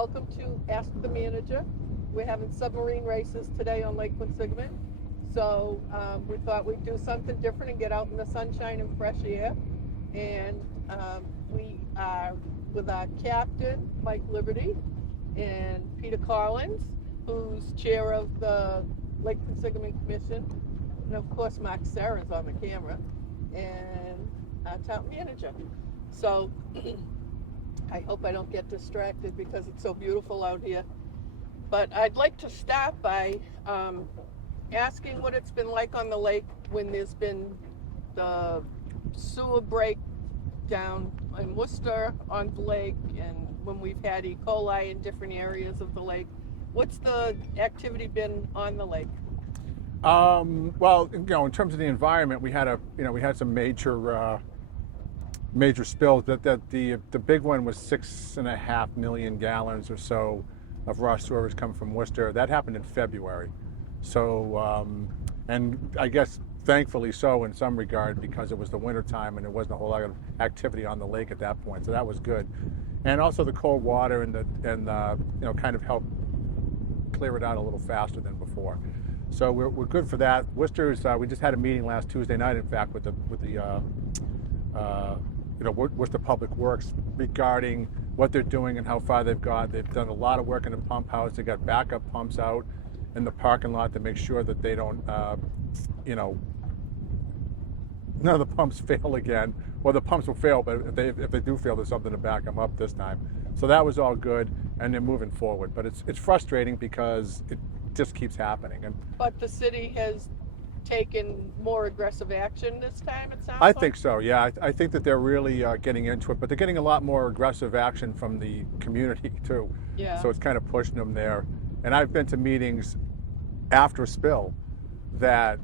Welcome to Ask the Manager. We're having submarine races today on Lake Quinsigamond. So we thought we'd do something different and get out in the sunshine and fresh air. And we are with our captain, Mike Liberty, and Peter Collins, who's chair of the Lake Quinsigamond Commission. And of course, Mark Serra's on the camera, and our town manager. So I hope I don't get distracted because it's so beautiful out here. But I'd like to start by asking what it's been like on the lake when there's been the sewer break down in Worcester on the lake, and when we've had E. coli in different areas of the lake. What's the activity been on the lake? Well, in terms of the environment, we had some major spills. The big one was 6.5 million gallons or so of raw sewage coming from Worcester. That happened in February. So, and I guess thankfully so in some regard, because it was the winter time and there wasn't a whole lot of activity on the lake at that point. So that was good. And also the cold water and kind of helped clear it out a little faster than before. So we're good for that. Worcester's, we just had a meeting last Tuesday night, in fact, with the Worcester Public Works regarding what they're doing and how far they've got. They've done a lot of work in the pump house. They got backup pumps out in the parking lot to make sure that they don't, none of the pumps fail again. Well, the pumps will fail, but if they do fail, there's something to back them up this time. So that was all good, and they're moving forward. But it's frustrating because it just keeps happening. But the city has taken more aggressive action this time, it sounds I like? think so, yeah. I think that they're really getting into it, but they're getting a lot more aggressive action from the community too. Yeah. So it's kind of pushing them there. And I've been to meetings after a spill that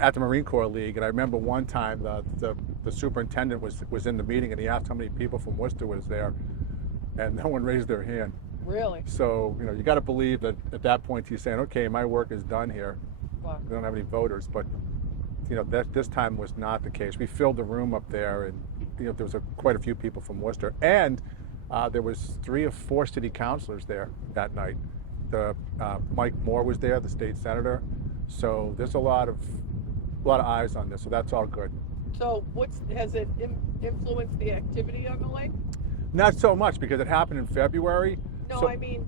at the Marine Corps League, and I remember one time the superintendent was in the meeting and he asked how many people from Worcester was there, and no one raised their hand. Really? So, you got to believe that at that point he's saying, okay, my work is done here. Wow. We don't have any voters, but this time was not the case. We filled the room up there, and there was quite a few people from Worcester, and there was 3 or 4 city councilors there that night. Mike Moore was there, the state senator. So there's a lot of eyes on this, so that's all good. So has it influenced the activity on the lake? Not so much, because it happened in February. No, so, I mean,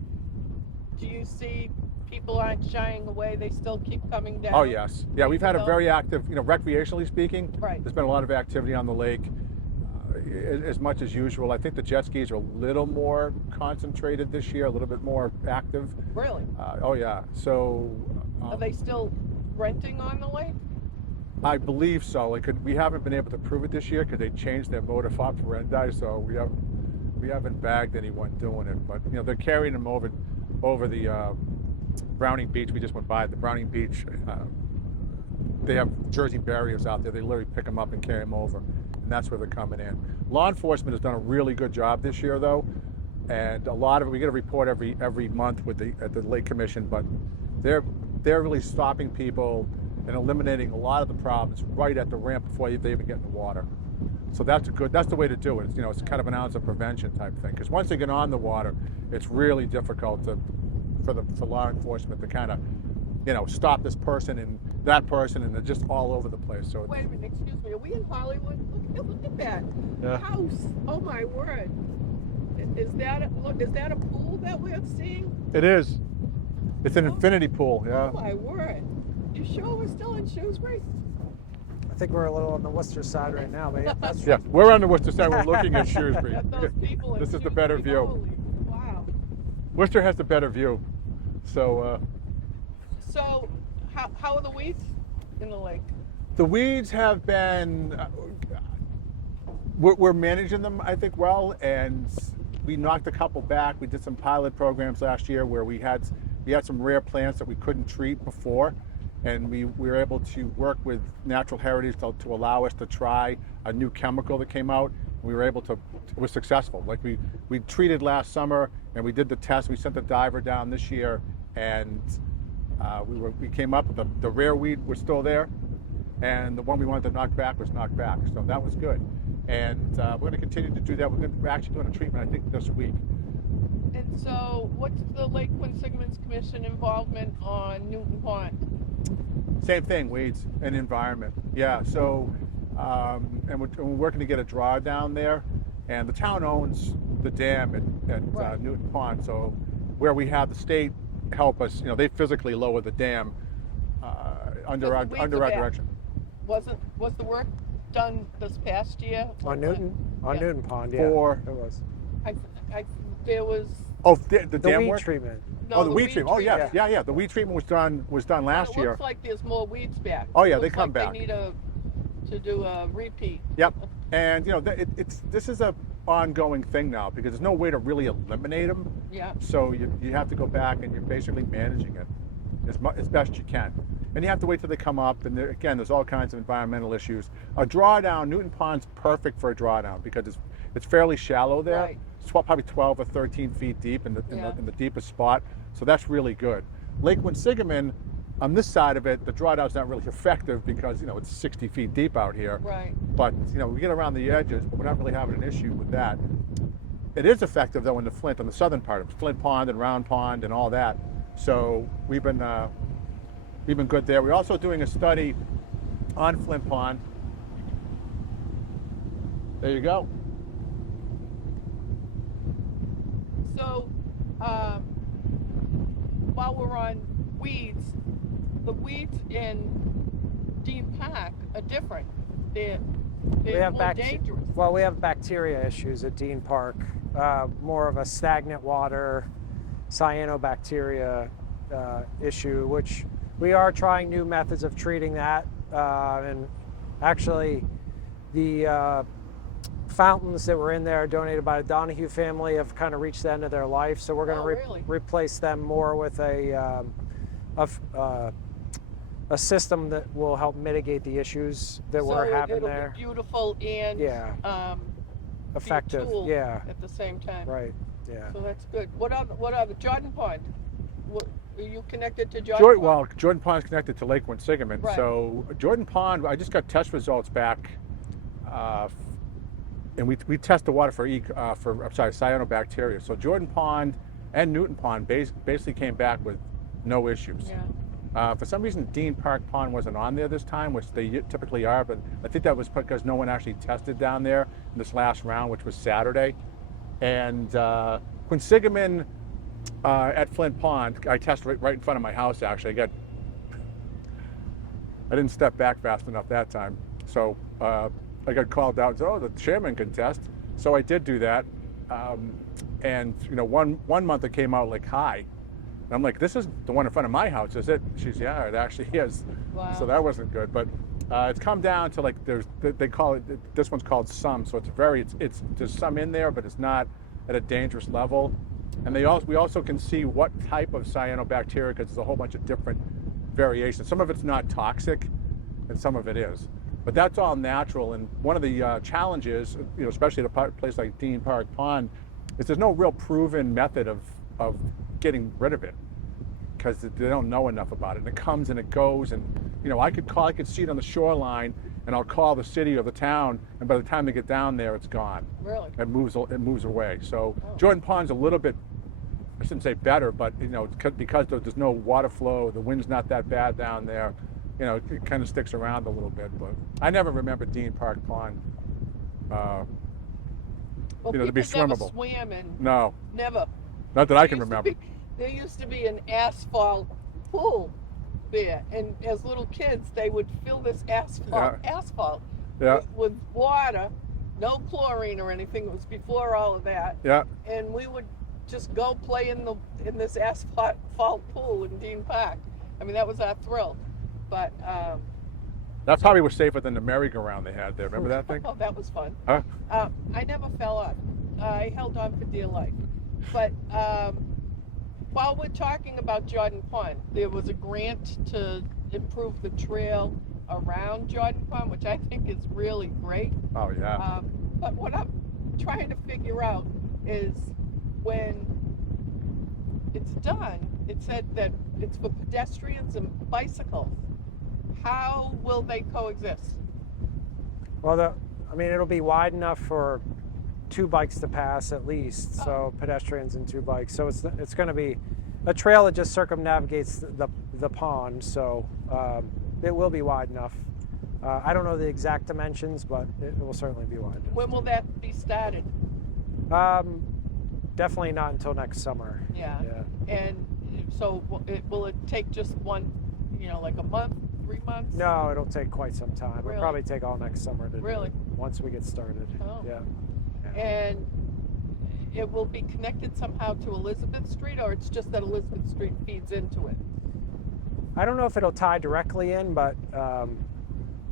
do you see people aren't shying away? They still keep coming down? Oh, yes. Yeah, we've had a very active, recreationally speaking, right. There's been a lot of activity on the lake, as much as usual. I think the jet skis are a little more concentrated this year, a little bit more active. Really? Oh, yeah. So... are they still renting on the lake? I believe so. We haven't been able to prove it this year because they changed their modus operandi, so we haven't bagged anyone doing it. But they're carrying them over the Browning Beach. We just went by the Browning Beach. They have Jersey barriers out there. They literally pick them up and carry them over, and that's where they're coming in. Law enforcement has done a really good job this year, though, and a lot of it. We get a report every month at the Lake Commission, but they're really stopping people and eliminating a lot of the problems right at the ramp before they even get in the water. So that's the way to do it. It's kind of an ounce of prevention type thing. Because once they get on the water, it's really difficult for law enforcement to kind of, stop this person and that person, and they're just all over the place. So wait a minute, excuse me. Are we in Hollywood? Look at that house! Oh my word! Is that a pool that we're seeing? It is. It's an infinity pool, yeah. Oh my word. You sure we're still in Shrewsbury? I think we're a little on the Worcester side right now, but yeah, that's yeah, we're on the Worcester side. We're looking at Shrewsbury. Those people in This is the better view. Holy, wow. Worcester has the better view. So how are the weeds in the lake? The weeds have been, we're managing them, I think, well, and we knocked a couple back. We did some pilot programs last year where we had some rare plants that we couldn't treat before, and we were able to work with Natural Heritage to allow us to try a new chemical that came out. We were able to, it was successful. Like we treated last summer, and we did the test. We sent the diver down this year, and we came up with the rare weed was still there, and the one we wanted to knock back was knocked back. So that was good. And we're going to continue to do that. We're actually doing a treatment, I think, this week. And so, what's the Lake Quinsigamond's Commission involvement on Newton Pond? Same thing, weeds and environment. Yeah, so, and we're working to get a drawdown there, and the town owns the dam at Right. Newton Pond, so where we have the state help us, they physically lower the dam under So the our weeds are back. direction. Was the work done this past year? On Newton? On Yeah. Newton Pond, yeah. For- It was. There was Oh, the The dam weed work? treatment. no, Oh, the weed treatment. Oh, treatment. yeah. The weed treatment was done last It year. looks like there's more weeds back. Oh, yeah, Looks they come like back. They need to do a repeat. Yep. And this is a ongoing thing now because there's no way to really eliminate them. Yeah. So you have to go back and you're basically managing it as best you can. And you have to wait till they come up. And again, there's all kinds of environmental issues. A drawdown, Newton Pond's perfect for a drawdown because it's fairly shallow there. Right. It's probably 12 or 13 feet deep in Yeah. the deepest spot. So that's really good. Lake Quinsigamond, on this side of it, the drawdown's not really effective because it's 60 feet deep out here. Right. But we get around the edges, but we're not really having an issue with that. It is effective though in the Flint, on the southern part of Flint Pond and Round Pond and all that. So we've been good there. We're also doing a study on Flint Pond. There you go. So, while we're on weeds, the weeds in Dean Park are different. They're more dangerous. Well, we have bacteria issues at Dean Park. More of a stagnant water, cyanobacteria issue, which we are trying new methods of treating that. And actually, the fountains that were in there donated by the Donahue family have kind of reached the end of their life, so we're going to really? replace them more with a system that will help mitigate the issues that we're having it'll there. be beautiful and be a Effective, tool yeah, at the same time. right, yeah. So that's good. What are the Jordan Pond? Are you connected to Jordan Pond? Well, Jordan Pond's connected to Lake Quinsigamond. Right. So Jordan Pond, I just got test results back, and we test the water for cyanobacteria. So Jordan Pond and Newton Pond basically came back with no issues. Yeah. For some reason, Dean Park Pond wasn't on there this time, which they typically are, but I think that was because no one actually tested down there in this last round, which was Saturday. And Quinsigamond at Flint Pond, I tested right in front of my house, actually. I didn't step back fast enough that time. So I got called out and said, oh, the chairman can test. So I did do that. And one month it came out like high. And I'm like, this is the one in front of my house, is it? She's, yeah, it actually is. Wow. So that wasn't good. But it's come down to like, they call it, this one's called some. So it's there's some in there, but it's not at a dangerous level. And we also can see what type of cyanobacteria, because there's a whole bunch of different variations. Some of it's not toxic, and some of it is. But that's all natural. And one of the challenges, especially at a place like Dean Park Pond, is there's no real proven method of getting rid of it, because they don't know enough about it. And it comes and it goes. And I could see it on the shoreline, and I'll call the city or the town, and by the time they get down there, it's gone. Really? It moves away. So Jordan Pond's a little bit, I shouldn't say better, but because there's no water flow, the wind's not that bad down there. It kind of sticks around a little bit. But I never remember Dean Park Pond, Well, to be people never swimmable. swam in. No, Never. not that I can remember. There used to be an asphalt pool there, and as little kids, they would fill this asphalt Yeah. with water, no chlorine or anything. It was before all of that. Yeah. And we would just go play in this asphalt pool in Dean Park. I mean, that was our thrill. But That probably was safer than the merry-go-round they had there. Remember that thing? oh, that was fun. Huh? I never fell off. I held on for dear life. But while we're talking about Jordan Pond, there was a grant to improve the trail around Jordan Pond, which I think is really great. Oh, yeah. But what I'm trying to figure out is when it's done, it said that it's for pedestrians and bicycles. How will they coexist? Well, it'll be wide enough for 2 bikes to pass at least, so pedestrians and 2 bikes. So it's going to be a trail that just circumnavigates the pond, so it will be wide enough. I don't know the exact dimensions, but it will certainly be wide enough. When will that be started? Definitely not until next summer. Yeah. And so will it take just one, like a month, 3 months? No, it'll take quite some time. Really? It'll probably take all next summer to Really? do it, once we get started. Oh. Yeah. And it will be connected somehow to Elizabeth Street, or it's just that Elizabeth Street feeds into it? I don't know if it'll tie directly in, but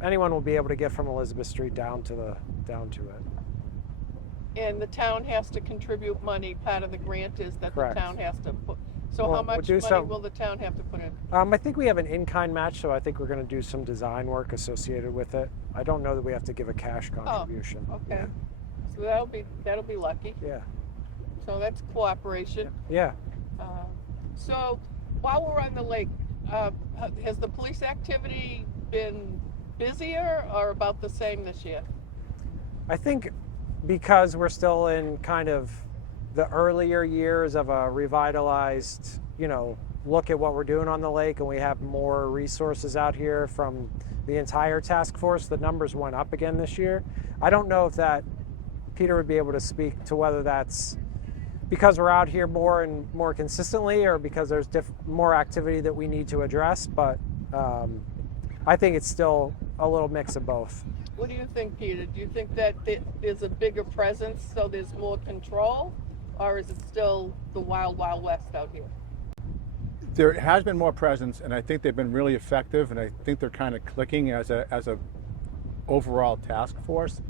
anyone will be able to get from Elizabeth Street down to it. And the town has to contribute money. Part of the grant is that Correct. the town has to put. So Well, how much we'll money do some- will the town have to put in? I think we have an in-kind match, so I think we're going to do some design work associated with it. I don't know that we have to give a cash contribution. Okay. So that'll be lucky. Yeah. So that's cooperation. Yeah. So while we're on the lake, has the police activity been busier or about the same this year? I think because we're still in kind of the earlier years of a revitalized, look at what we're doing on the lake, and we have more resources out here from the entire task force, the numbers went up again this year. I don't know if that Peter would be able to speak to whether that's because we're out here more and more consistently, or because there's more activity that we need to address, but I think it's still a little mix of both. What do you think, Peter? Do you think that there's a bigger presence, so there's more control, or is it still the wild, wild west out here? There has been more presence, and I think they've been really effective, and I think they're kind of clicking as a overall task force,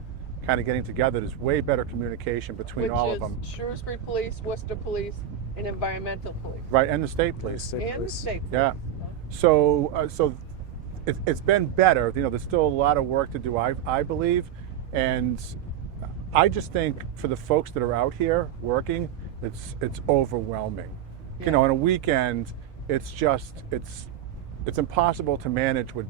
kind of getting together. There's way better communication between all of them. Which is Shrewsbury Police, Worcester Police, and Environmental Police. Right, and the state police. State And the police. state police. Yeah. So it's been better. There's still a lot of work to do, I believe, and I just think for the folks that are out here working, it's overwhelming. Yeah. On a weekend, it's impossible to manage with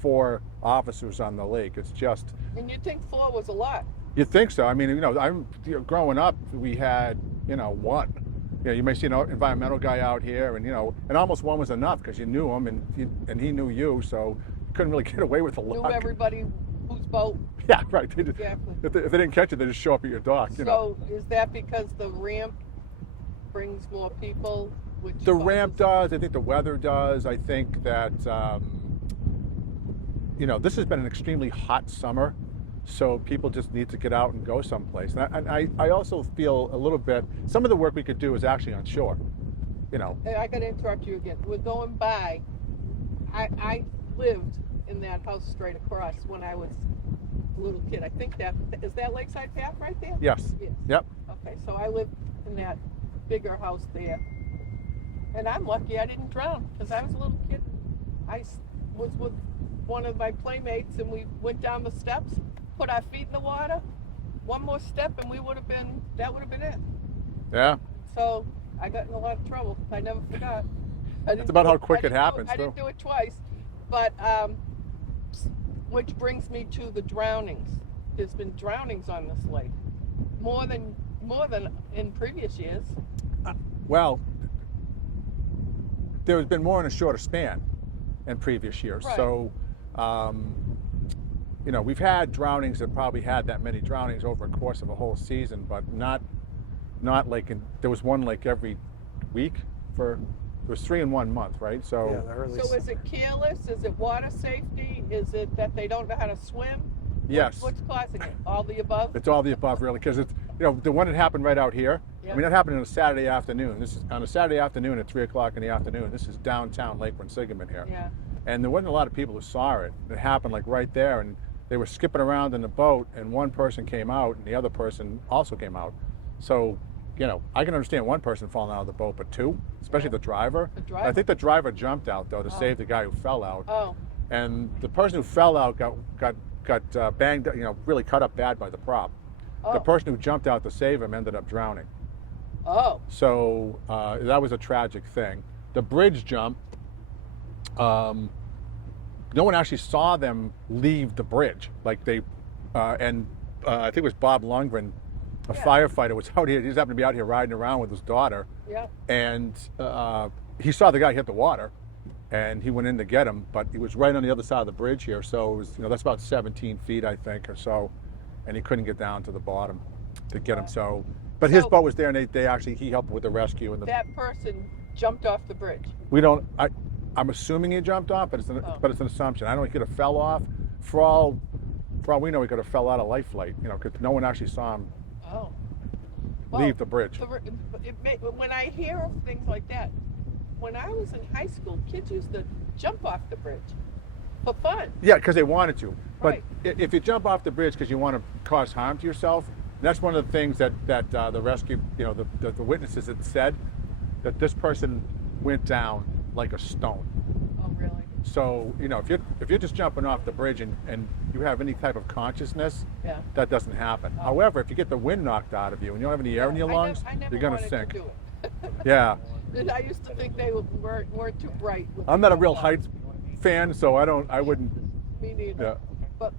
4 officers on the lake. It's just. And you'd think 4 was a lot. You think so? I mean, I'm growing up, we had 1. You may see an environmental guy out here, and almost 1 was enough because you knew him and he knew you, so you couldn't really get away with a lot. Knew everybody whose boat. Yeah, right. Exactly. If they didn't catch you, they just show up at your dock. So is that because the ramp brings more people? The ramp does. I think the weather does. I think that this has been an extremely hot summer, so people just need to get out and go someplace. And I also feel a little bit. Some of the work we could do is actually on shore. And I got to interrupt you again. We're going by. I lived in that house straight across when I was a little kid. I think is that Lakeside Path right there? Yes. Yes. Yep. Okay, so I lived in that bigger house there. And I'm lucky I didn't drown because I was a little kid. I was with one of my playmates and we went down the steps, put our feet in the water, one more step and that would have been it. Yeah. So I got in a lot of trouble. I never forgot. That's about how quick it happens, I didn't do it twice. But, which brings me to the drownings. There's been drownings on this lake. More than in previous years. Well, there's been more in a shorter span in previous years. Right. So, we've had drownings that probably had that many drownings over a course of a whole season, but not like there was one like every week there was 3 in 1 month, right? So, Yeah, the early So is it careless? Is it water safety? Is it that they don't know how to swim? yes, What's causing it? All the above? it's all the above, really, because it's the one that happened right out here. Yeah. I mean, that happened on a Saturday afternoon. This is on a Saturday afternoon at 3:00 in the afternoon. This is downtown Lake Quinsigamond here. Yeah. And there wasn't a lot of people who saw it. It happened like right there, and they were skipping around in the boat, and one person came out, and the other person also came out. So, I can understand one person falling out of the boat, but 2, especially Yeah. the driver. The driver. I think the driver jumped out though to save the guy who fell out. Oh, And the person who fell out got banged, really cut up bad by the prop. oh, The person who jumped out to save him ended up drowning. oh. So that was a tragic thing. The bridge jump, no one actually saw them leave the bridge. Like I think it was Bob Lundgren a Yeah. firefighter was out here. He just happened to be out here riding around with his daughter, Yeah. and he saw the guy hit the water, and he went in to get him, but he was right on the other side of the bridge here, so it was, that's about 17 feet, I think, or so, and he couldn't get down to the bottom to get him. So, but his So- boat was there, and he helped with the rescue and the. That person jumped off the bridge. We don't. I'm assuming he jumped off, but it's an assumption. I know he could have fell off. For all we know, he could have fell out of life flight. Because no one actually saw him Oh. leave the bridge. When I hear of things like that, when I was in high school, kids used to jump off the bridge for fun. Yeah, because they wanted to. But Right. if you jump off the bridge because you want to cause harm to yourself, that's one of the things that the rescue, the witnesses had said, that this person went down like a stone. Oh, really? So if you're just jumping off the bridge and you have any type of consciousness, Yeah. that doesn't happen. Oh. However, if you get the wind knocked out of you and you don't have any air in your lungs, I never you're gonna wanted sink. To do it. Yeah, And I used to think they weren't too bright. with I'm the not a real jump height fan, so I wouldn't. off. Me neither. Yeah, But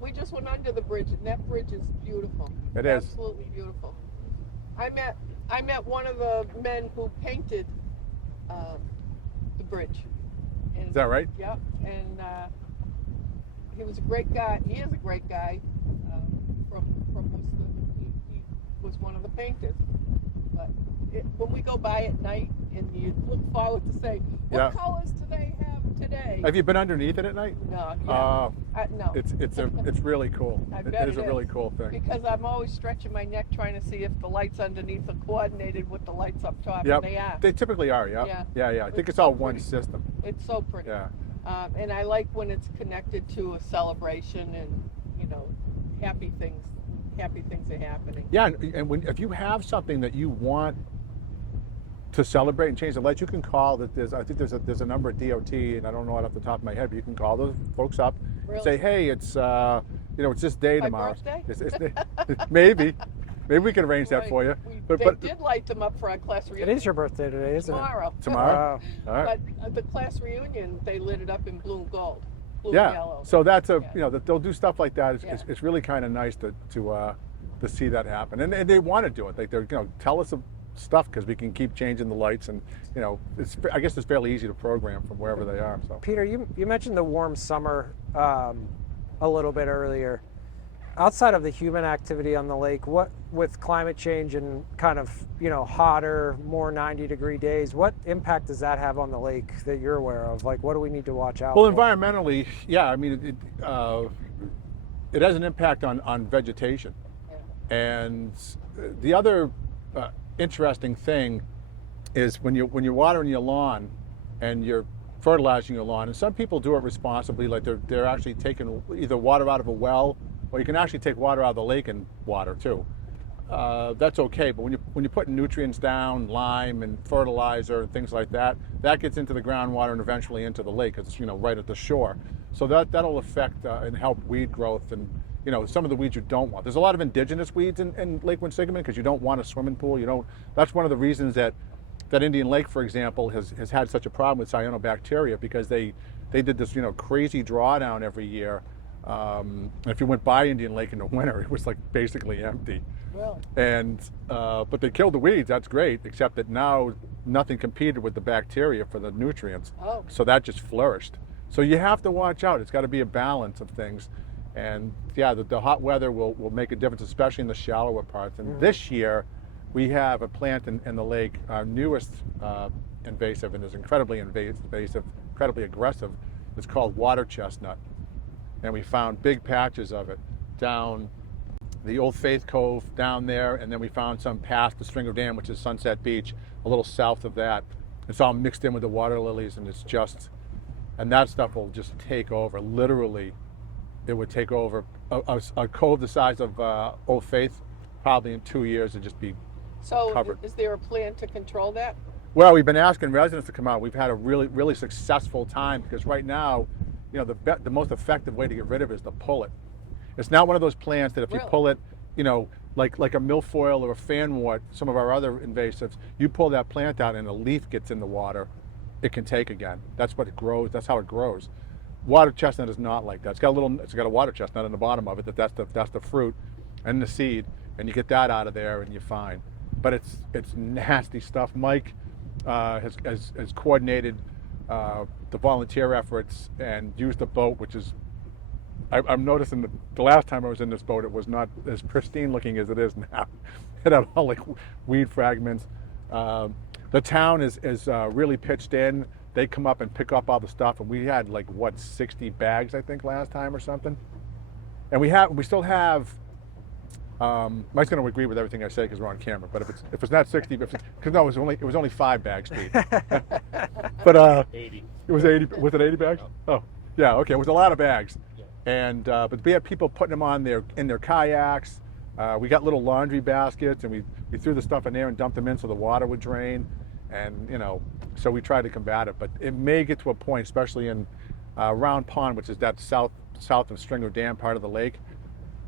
we just went under the bridge, and that bridge is beautiful. It is. Absolutely beautiful. I met one of the men who painted the bridge. And, is that right? Yep. And he was a great guy. He is a great guy from Worcester. He was one of the painters. But when we go by at night, and you look forward to say, what Yeah. colors do they have today? Have you been underneath it at night? No. Yeah. No. It's really cool. I It bet is a really cool thing. Because I'm always stretching my neck trying to see if the lights underneath are coordinated with the lights up top. Yep. And they are. They typically are. Yeah. Yeah. I think it's all one system. It's so pretty. Yeah. And I like when it's connected to a celebration and happy things are happening. Yeah, and if you have something that you want to celebrate and change the lights, you can call. I think there's a number at DOT, and I don't know it off the top of my head, but you can call those folks up and Really? say, hey, it's it's this day My tomorrow. birthday? Maybe we can arrange that Right. for you. They did light them up for our class It reunion. is your birthday today, isn't Tomorrow. Tomorrow? Wow. All right. But the class reunion, they lit it up in blue and gold. Blue and Yeah. yellow. So that's Yeah. they'll do stuff like that. It's really kind of nice to see that happen, and they want to do it. Like they're tell us stuff because we can keep changing the lights, and I guess it's fairly easy to program from wherever they are. So Peter, you mentioned the warm summer a little bit earlier. Outside of the human activity on the lake, what with climate change and kind of hotter, more 90-degree days, what impact does that have on the lake that you're aware of? Like, what do we need to watch out well, for? environmentally, yeah, I mean it has an impact on vegetation, and the other interesting thing is when you're watering your lawn and you're fertilizing your lawn, and some people do it responsibly, like they're actually taking either water out of a well, or you can actually take water out of the lake and water too. That's okay, but when you're putting nutrients down, lime and fertilizer and things like that, that gets into the groundwater and eventually into the lake. It's right at the shore, so that'll affect and help weed growth and some of the weeds you don't want. There's a lot of indigenous weeds in Lake Quinsigamond because you don't want a swimming pool. That's one of the reasons that Indian Lake, for example, has had such a problem with cyanobacteria, because they did this crazy drawdown every year. And if you went by Indian Lake in the winter, it was like basically empty. Really? And but they killed the weeds. That's great, except that now nothing competed with the bacteria for the nutrients. Oh. So that just flourished. So you have to watch out. It's got to be a balance of things. And yeah, the hot weather will make a difference, especially in the shallower parts. And this year, we have a plant in the lake, our newest invasive, and is incredibly invasive, incredibly aggressive. It's called water chestnut. And we found big patches of it down the Old Faith Cove down there, and then we found some past the Stringer Dam, which is Sunset Beach, a little south of that. It's all mixed in with the water lilies, and that stuff will just take over. Literally, it would take over a cove the size of Old Faith, probably in 2 years, and just be So covered. is there a plan to control that? Well, we've been asking residents to come out. We've had a really, really successful time, because right now, the most effective way to get rid of it is to pull it. It's not one of those plants that if you Really? pull it, like a milfoil or a fanwort, some of our other invasives, you pull that plant out and a leaf gets in the water, it can take again. That's what it grows. That's how it grows. Water chestnut is not like that. It's got a water chestnut in the bottom of it. That's the fruit and the seed, and you get that out of there, and you're fine. But it's nasty stuff. Mike has coordinated the volunteer efforts and used the boat, which is, I'm noticing that the last time I was in this boat, it was not as pristine looking as it is now. It had all like weed fragments. The town is really pitched in. They come up and pick up all the stuff, and we had like 60 bags I think last time or something. And we still have. Mike's going to agree with everything I say because we're on camera. But if it's not 60, because no, it was only 5 bags, Steve. But 80. It was 80. Was it 80 bags? Oh, yeah. Okay, it was a lot of bags. And but we had people putting them on in their kayaks. We got little laundry baskets, and we threw the stuff in there and dumped them in so the water would drain. And so we tried to combat it. But it may get to a point, especially in Round Pond, which is that south of Stringer Dam part of the lake,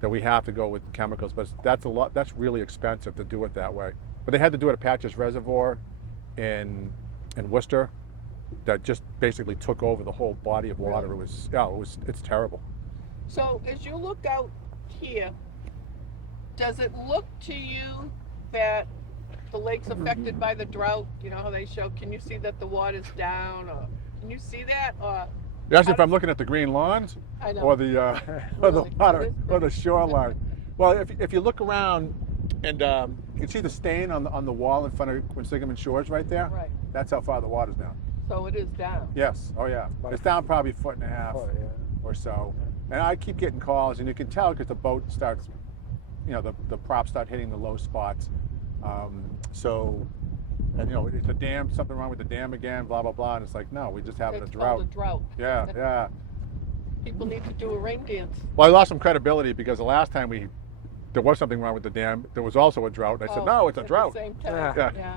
that we have to go with chemicals. But that's really expensive to do it that way. But they had to do it at Patches Reservoir in Worcester, that just basically took over the whole body of water. Really? It's terrible. So as you look out here, does it look to you that the lake's affected by the drought? You know how they show, can you see that the water's down, or can you see that? Or Yes, if I'm looking at the green lawns, I know. or the or the Really? water, or the shoreline. Well, if you look around, and you can see the stain on the wall in front of Quinsigamond Shores right there. Right. That's how far the water's down. So it is down. Yes. Oh yeah. It's down probably 1.5 feet or so. And I keep getting calls, and you can tell because the boat starts, the props start hitting the low spots. And it's a dam, something wrong with the dam again, blah blah blah. And it's like, no, we just having It's a drought. called a drought. Yeah. People need to do a rain dance. Well, I lost some credibility because the last time there was something wrong with the dam, there was also a drought. And I said, no, it's a at drought. The same time. Yeah.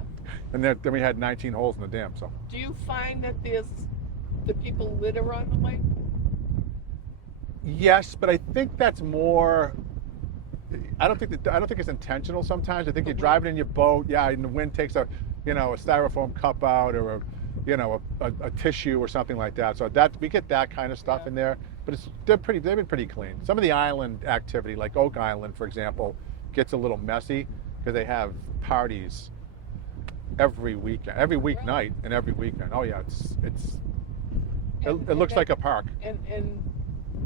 And then we had 19 holes in the dam. So. Do you find that the people litter on the lake? Yes, but I think that's more. I don't think it's intentional. Sometimes I think you're driving in your boat, and the wind takes a styrofoam cup out, or a tissue or something like that. So we get that kind of stuff in there. But they've been pretty clean. Some of the island activity, like Oak Island, for example, gets a little messy because they have parties every weekend, every weeknight, and every weekend. Oh yeah, it looks like a park. And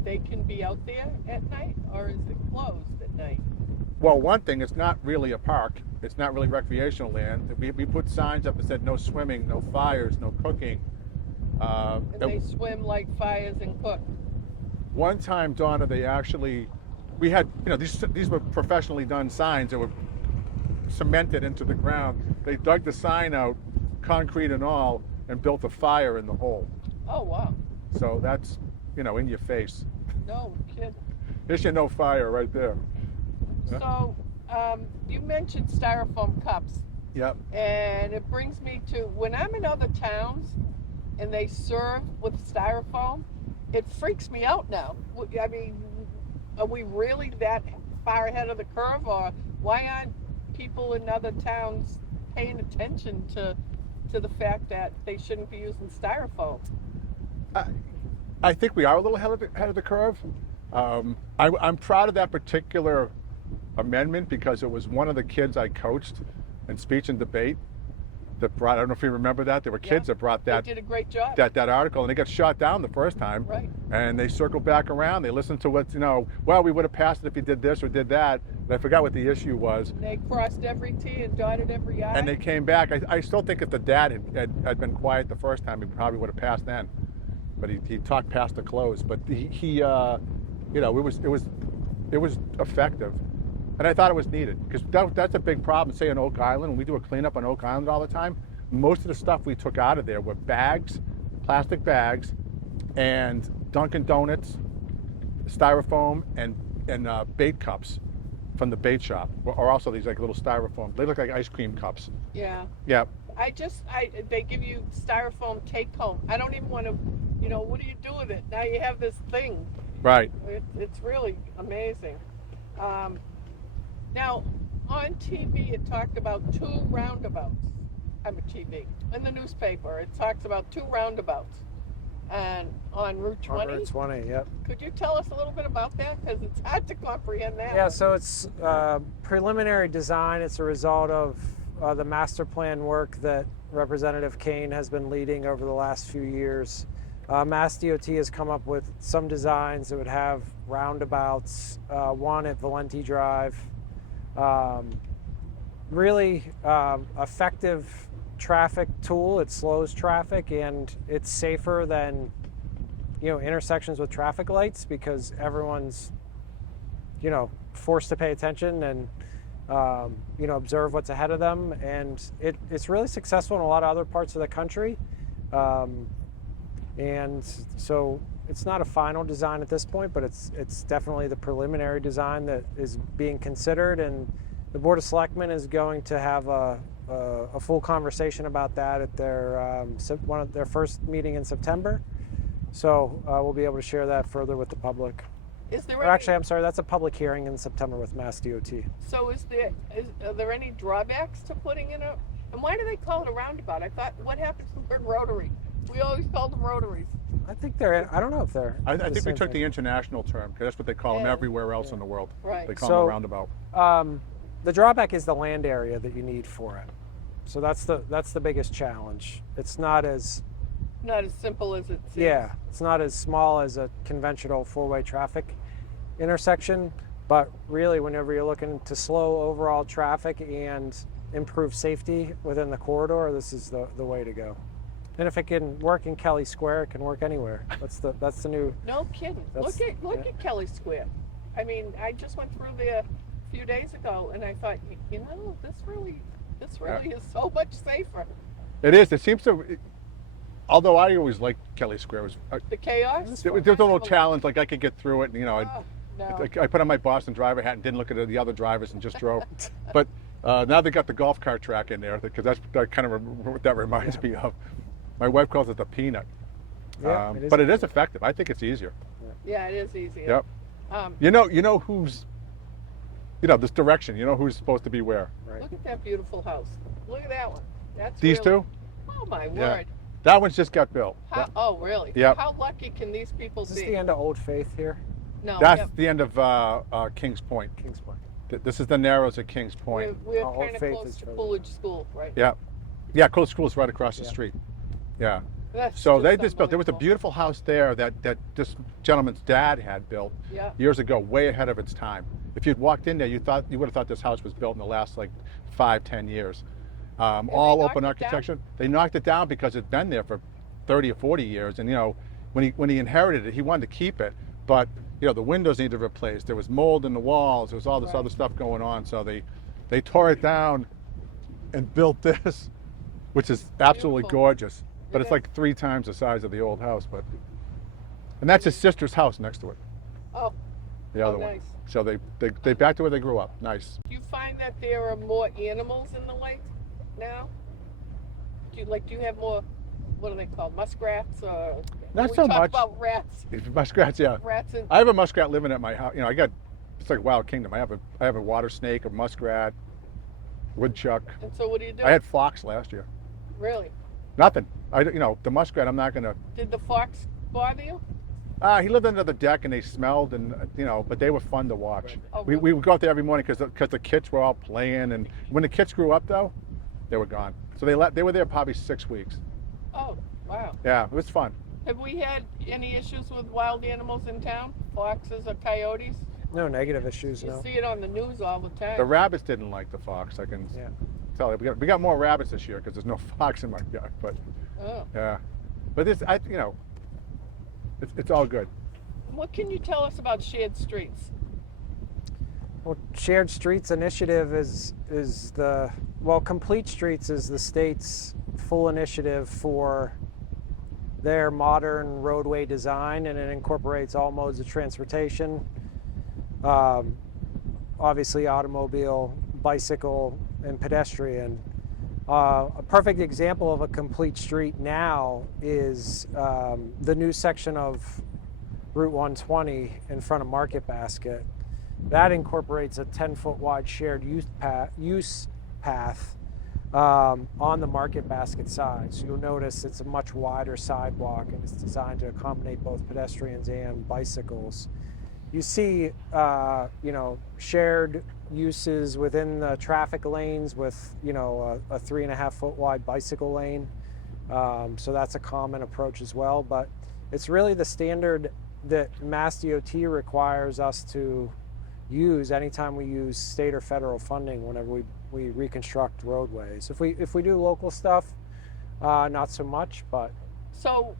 they can be out there at night, or is it closed at night? Well, one thing, it's not really a park. It's not really recreational land. We put signs up that said no swimming, no fires, no cooking. And they swim like fires and cook. One time, Donna, we had, these were professionally done signs that were cemented into the ground. They dug the sign out, concrete and all, and built a fire in the hole. Oh, wow. So that's, in your face. No kidding. There's your no fire right there. So, you mentioned styrofoam cups. Yep. And it brings me to, when I'm in other towns and they serve with styrofoam, it freaks me out now. I mean, are we really that far ahead of the curve, or why aren't people in other towns paying attention to the fact that they shouldn't be using styrofoam? I think we are a little ahead of the curve. I'm proud of that particular amendment because it was one of the kids I coached in speech and debate that brought, I don't know if you remember that, there were kids that brought that. They did a great job. That article, and they got shot down the first time. Right. And they circled back around. They listened to what, well, we would have passed it if you did this or did that. And I forgot what the issue was. And they crossed every T and dotted every I. And they came back. I still think if the dad had been quiet the first time, he probably would have passed then. But he talked past the close. But it was effective. And I thought it was needed because that's a big problem. Say on Oak Island, when we do a cleanup on Oak Island all the time, most of the stuff we took out of there were bags, plastic bags, and Dunkin' Donuts, styrofoam, and bait cups from the bait shop, or also these like little styrofoam. They look like ice cream cups. Yeah. Yeah. They give you styrofoam take home. I don't even want to, what do you do with it? Now you have this thing. Right. It's really amazing. Now, on TV, it talked about 2 roundabouts. I'm a TV. In the newspaper, it talks about 2 roundabouts. and on Route 20. On Route 20, yep. Could you tell us a little bit about that? Because it's hard to comprehend that. Yeah, so it's preliminary design. It's a result of the master plan work that Representative Kane has been leading over the last few years. Mass DOT has come up with some designs that would have roundabouts, one at Valenti Drive. Really effective traffic tool. It slows traffic and it's safer than, intersections with traffic lights because everyone's, forced to pay attention and, observe what's ahead of them. And it's really successful in a lot of other parts of the country. And so it's not a final design at this point, but it's definitely the preliminary design that is being considered. And the Board of Selectmen is going to have a full conversation about that at their one of their first meeting in September. So we'll be able to share that further with the public. Is there Actually, I'm sorry, that's a public hearing in September with Mass DOT. So are there any drawbacks to putting in and why do they call it a roundabout? I thought, what happens to the word rotary? We always called them rotaries. I think I don't know if they're. I think we took the international term because that's what they call them everywhere else in the world. Right. They call them a roundabout. The drawback is the land area that you need for it. So that's the biggest challenge. It's not as simple as it seems. Yeah, it's not as small as a conventional four-way traffic intersection, but really whenever you're looking to slow overall traffic and improve safety within the corridor, this is the way to go. And if it can work in Kelly Square, it can work anywhere. That's the new. No kidding. Look at Kelly Square. I mean, I just went through there a few days ago, and I thought, this really is so much safer. It is. It seems to. Although I always liked Kelly Square, was the chaos. there was a little challenge. Like I could get through it, and No. I put on my Boston driver hat and didn't look at the other drivers and just drove. But now they got the golf cart track in there because that kind of what that reminds me of. My wife calls it the peanut. Yeah, but it is effective. I think it's easier. Yeah, it is easier. Yep. You know who's, this direction. You know who's supposed to be where. Right. Look at that beautiful house. Look at that one. That's These really, two? Oh my Yeah. word. That one's just got built. Oh really? Yep. How lucky can these people Is this be? the end of Old Faith here? No. That's the end of Kings Point. Kings Point. This is the Narrows at Kings Point. We're Old kind of Faith close is to further. Coolidge School, right? Yeah, Coolidge School is right across the Yeah. street. Yeah. That's So they just built. There was a unbelievable. beautiful house there that this gentleman's dad had built Yeah. years ago, way ahead of its time. If you'd walked in there, you would have thought this house was built in the last 5-10 years. All knocked open it architecture. They knocked it down because it'd been there for 30 or 40 years, and when he inherited it, he wanted to keep it, but the windows needed replaced. There was mold in the walls. There was all this other stuff going on, so they tore it down and built this, which is absolutely Beautiful. gorgeous. But It it's is. like 3 times the size of the old house. And that's his sister's house next to it, Oh, the other one. nice. So they back to where they grew up. Nice. do you find that there are more animals in the lake now? Do you have more? What are they called? Muskrats or? Not we so talk much. about rats. Muskrats, yeah. Rats and. I have a muskrat living at my house. It's like Wild Kingdom. I have a water snake, a muskrat, woodchuck. And so what do you do? I had fox last year. Really? Nothing. The muskrat. I'm not gonna. Did the fox bother you? He lived under the deck and they smelled and but they were fun to watch. Oh, We would go out there every morning because the kids were all playing, and when the kids grew up though, they were gone. So they were there probably 6 weeks. Oh, wow. Yeah, it was fun. Have we had any issues with wild animals in town? Foxes or coyotes? No negative issues, You no. see it on the news all the time. The rabbits didn't like the fox. I can Yeah. tell you. We got more rabbits this year because there's no fox in my yard. But Oh. yeah, but it's all good. What can you tell us about shared streets? Well, Shared Streets Initiative is Complete Streets is the state's full initiative for their modern roadway design, and it incorporates all modes of transportation. Obviously automobile, bicycle, and pedestrian. A perfect example of a complete street now is the new section of Route 120 in front of Market Basket. That incorporates a 10-foot wide shared use path on the market basket side. So you'll notice it's a much wider sidewalk, and it's designed to accommodate both pedestrians and bicycles. You see, shared uses within the traffic lanes with, a 3.5 foot wide bicycle lane. So that's a common approach as well. But it's really the standard that Mass DOT requires us to use anytime we use state or federal funding whenever we reconstruct roadways. If we do local stuff, not so much, but. So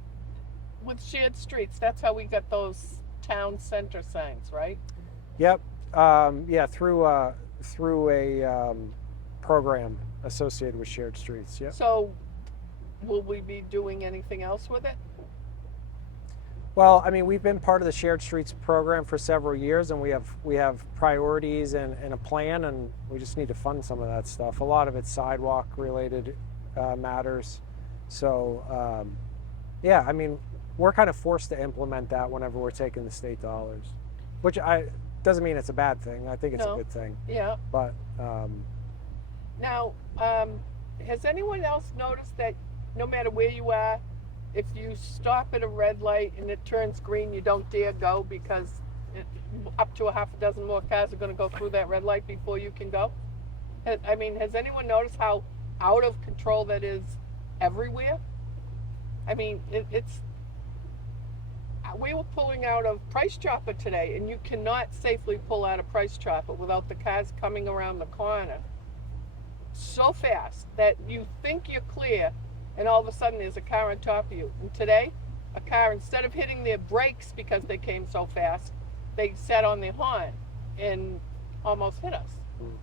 with shared streets, that's how we got those town center signs, right? Yep. Through a program associated with shared streets. Yep. So will we be doing anything else with it? Well, I mean, we've been part of the shared streets program for several years, and we have priorities and a plan, and we just need to fund some of that stuff. A lot of it's sidewalk related matters. So I mean, we're kind of forced to implement that whenever we're taking the state dollars, which doesn't mean it's a bad thing. I think it's a good thing. Yeah. But now, has anyone else noticed that no matter where you are, if you stop at a red light and it turns green, you don't dare go because up to a half a dozen more cars are going to go through that red light before you can go? I mean, has anyone noticed how out of control that is everywhere? I mean, it's. We were pulling out of Price Chopper today, and you cannot safely pull out of Price Chopper without the cars coming around the corner so fast that you think you're clear, and all of a sudden there's a car on top of you. And today, a car, instead of hitting their brakes because they came so fast, they sat on their horn and almost hit us.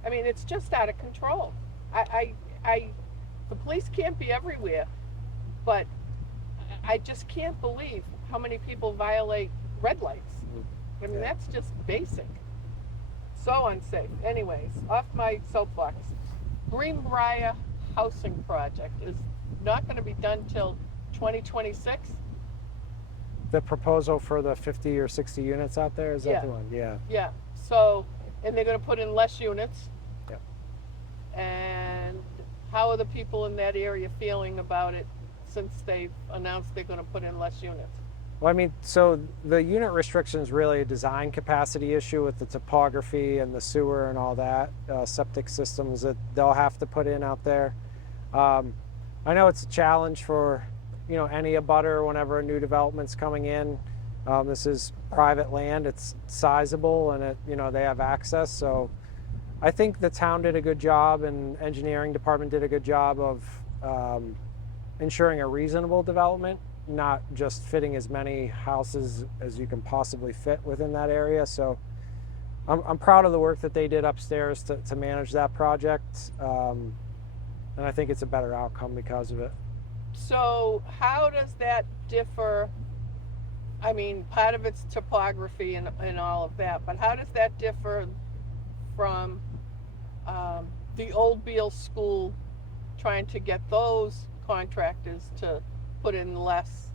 I mean, it's just out of control. The police can't be everywhere, but I just can't believe how many people violate red lights. I mean, that's just basic. So unsafe. Anyways, off my soapbox. Greenbrier housing project is not going to be done till 2026. the proposal for the 50 or 60 units out there, is that the one? Yeah. Yeah. So, and they're going to put in less units. Yep. And how are the people in that area feeling about it since they've announced they're going to put in less units? Well, I mean, so the unit restriction is really a design capacity issue with the topography and the sewer and all that, septic systems that they'll have to put in out there. I know it's a challenge for, you know, any abutter whenever a new development's coming in. This is private land, it's sizable, and it, you know, they have access. So I think the town did a good job, and engineering department did a good job of ensuring a reasonable development, not just fitting as many houses as you can possibly fit within that area. So I'm proud of the work that they did upstairs to manage that project. And I think it's a better outcome because of it. So how does that differ? I mean, part of it's topography and all of that, but how does that differ from the Old Beale School trying to get those contractors to put in less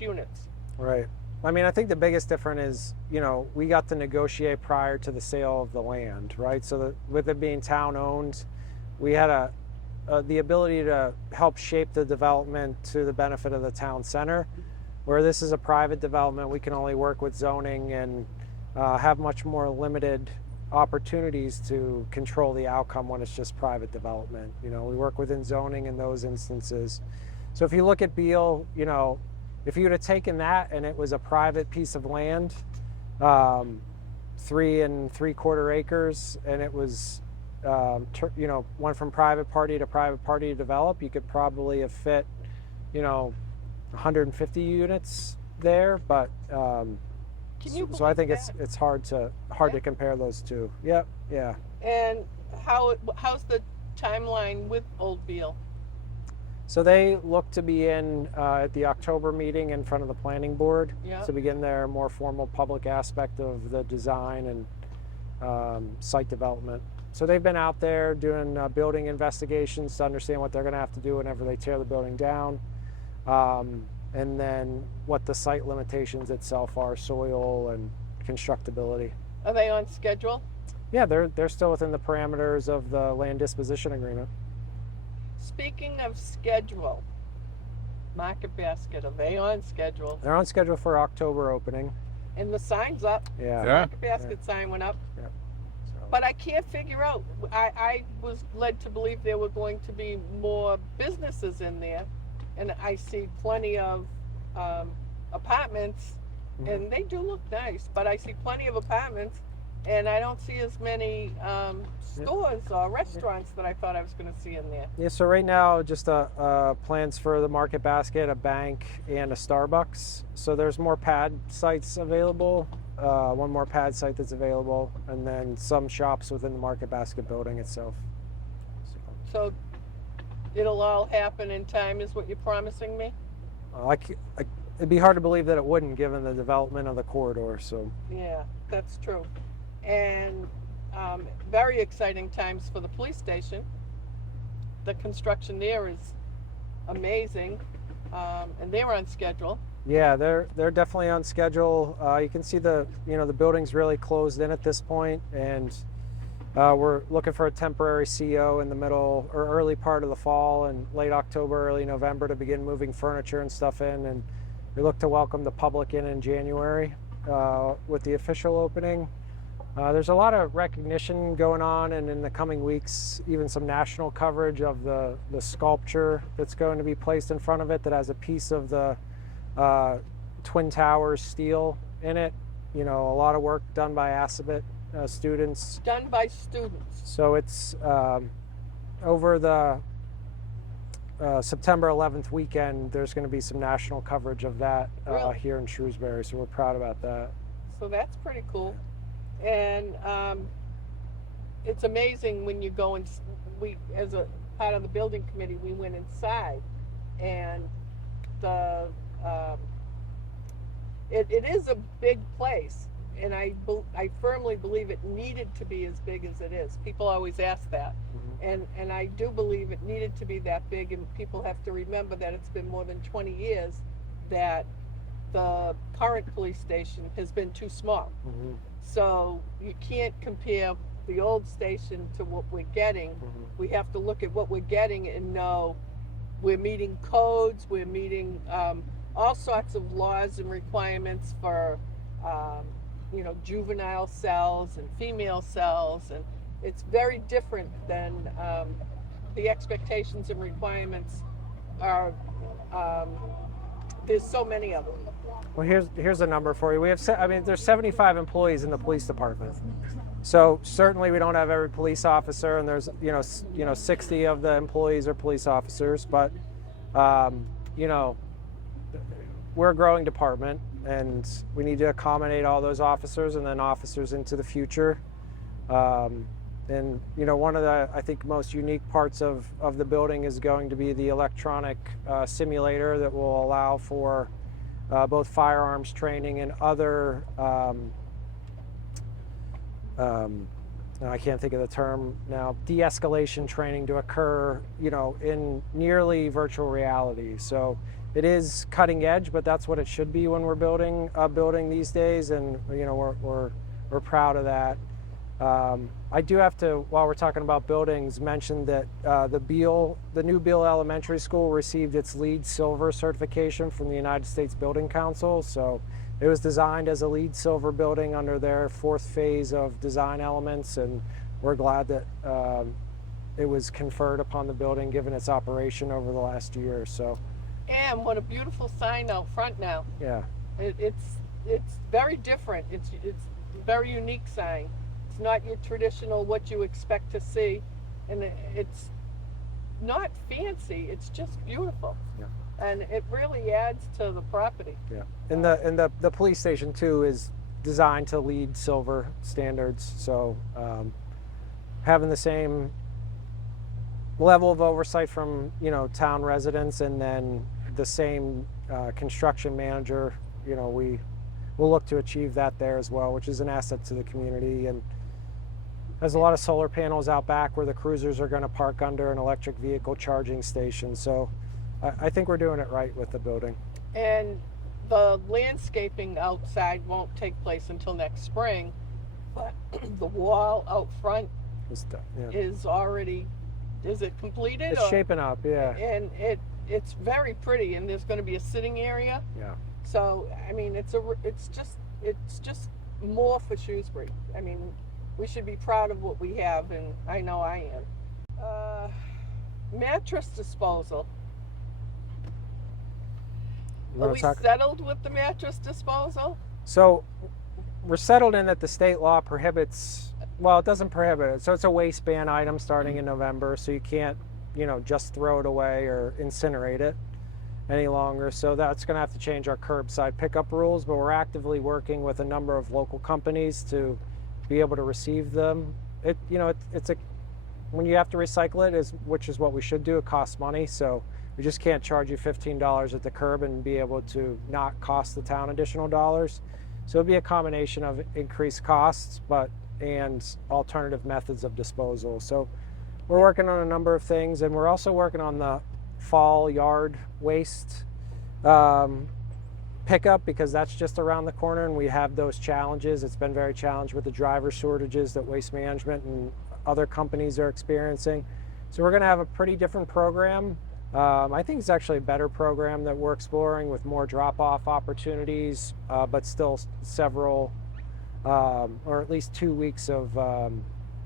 units? Right. I mean, I think the biggest difference is, you know, we got to negotiate prior to the sale of the land, right? So with it being town owned, we had the ability to help shape the development to the benefit of the town center. Where this is a private development, we can only work with zoning and have much more limited opportunities to control the outcome when it's just private development. You know, we work within zoning in those instances. So if you look at Beale, you know, if you would have taken that and it was a private piece of land, 3 3/4 acres, and it was, you know, went from private party to develop, you could probably have fit, you know, 150 units there. But so I think it's hard to compare those two. Yep. Yeah. And how's the timeline with Old Beale? So they look to be in at the October meeting in front of the planning board to begin their more formal public aspect of the design and site development. So they've been out there doing building investigations to understand what they're going to have to do whenever they tear the building down, and then what the site limitations itself are, soil and constructability. Are they on schedule? Yeah, they're still within the parameters of the land disposition agreement. Speaking of schedule, Market Basket, are they on schedule? They're on schedule for October opening. And the sign's up. Yeah. Yeah. Market Basket sign went up. So, But I can't figure out. I was led to believe there were going to be more businesses in there, and I see plenty of apartments, and they do look nice. But I see plenty of apartments, and I don't see as many stores or restaurants that I thought I was going to see in there. yeah, so right now, just plans for the Market Basket, a bank, and a Starbucks. So there's more pad sites available. One more pad site that's available, and then some shops within the Market Basket building itself. So it'll all happen in time, is what you're promising me? It'd be hard to believe that it wouldn't, given the development of the corridor. So Yeah, that's true. And very exciting times for the police station. The construction there is amazing, and they're on schedule. yeah, they're definitely on schedule. You can see the building's really closed in at this point, and we're looking for a temporary CO in the middle or early part of the fall and late October, early November to begin moving furniture and stuff in, and we look to welcome the public in January with the official opening. There's a lot of recognition going on, and in the coming weeks, even some national coverage of the sculpture that's going to be placed in front of it that has a piece of the Twin Towers steel in it. A lot of work done by Assabet students. Done by students. So it's over the September 11th weekend, there's going to be some national coverage of that Really? here in Shrewsbury, so we're proud about that. So that's pretty cool. And it's amazing when you go and we, as a part of the building committee, we went inside, and it is a big place, and I firmly believe it needed to be as big as it is. People always ask that, and I do believe it needed to be that big, and people have to remember that it's been more than 20 years that the current police station has been too small. So you can't compare the old station to what we're getting. We have to look at what we're getting and know we're meeting codes, we're meeting all sorts of laws and requirements for juvenile cells and female cells, and it's very different than the expectations and requirements are. There's so many of them. Well, here's a number for you. We have, there's 75 employees in the police department. So certainly we don't have every police officer, and there's 60 of the employees are police officers, but we're a growing department, and we need to accommodate all those officers and then officers into the future. And one of the, I think, most unique parts of the building is going to be the electronic simulator that will allow for both firearms training and other, I can't think of the term now, de-escalation training to occur, in nearly virtual reality. So it is cutting edge, but that's what it should be when we're building a building these days, and we're proud of that. I do have to, while we're talking about buildings, mention that the new Beale Elementary School received its LEED Silver certification from the United States Building Council. So it was designed as a LEED Silver building under their 4th phase of design elements, and we're glad that it was conferred upon the building given its operation over the last year. So, And what a beautiful sign out front now. yeah. It's very different. It's a very unique sign. It's not your traditional what you expect to see, and it's not fancy. It's just beautiful, and it really adds to the property. Yeah, and the police station too is designed to LEED Silver standards. So having the same level of oversight from town residents, and then the same construction manager, we will look to achieve that there as well, which is an asset to the community. And there's a lot of solar panels out back where the cruisers are going to park under an electric vehicle charging station. So I think we're doing it right with the building. And the landscaping outside won't take place until next spring, but the wall out front It's done, yeah. is already, is it completed? It's shaping up, yeah. And it's very pretty, and there's going to be a sitting area. Yeah. So I mean, it's just more for Shrewsbury. I mean, we should be proud of what we have, and I know I am. Mattress disposal. You Are wanna we talk- settled with the mattress disposal? So we're settled in that the state law prohibits, well, it doesn't prohibit it. So it's a waistband item starting in November. So you can't, just throw it away or incinerate it any longer. So that's going to have to change our curbside pickup rules, but we're actively working with a number of local companies to be able to receive them. When you have to recycle it, which is what we should do, it costs money. So we just can't charge you $15 at the curb and be able to not cost the town additional dollars. So it'd be a combination of increased costs, and alternative methods of disposal. So we're working on a number of things, and we're also working on the fall yard waste pickup, because that's just around the corner, and we have those challenges. It's been very challenged with the driver shortages that Waste Management and other companies are experiencing. So we're going to have a pretty different program. I think it's actually a better program that we're exploring, with more drop-off opportunities, but still several, or at least 2 weeks of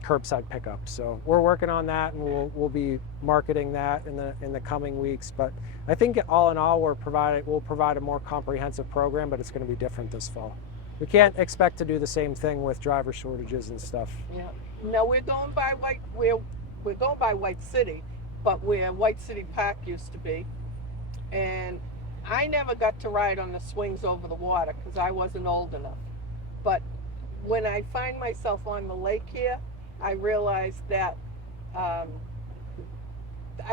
curbside pickup. So we're working on that, and we'll be marketing that in the coming weeks. But I think all in all, we'll provide a more comprehensive program, but it's going to be different this fall. We can't expect to do the same thing with driver shortages and stuff. Yeah. No, we're going by White City, but where White City Park used to be. And I never got to ride on the swings over the water because I wasn't old enough. But when I find myself on the lake here, I realized that I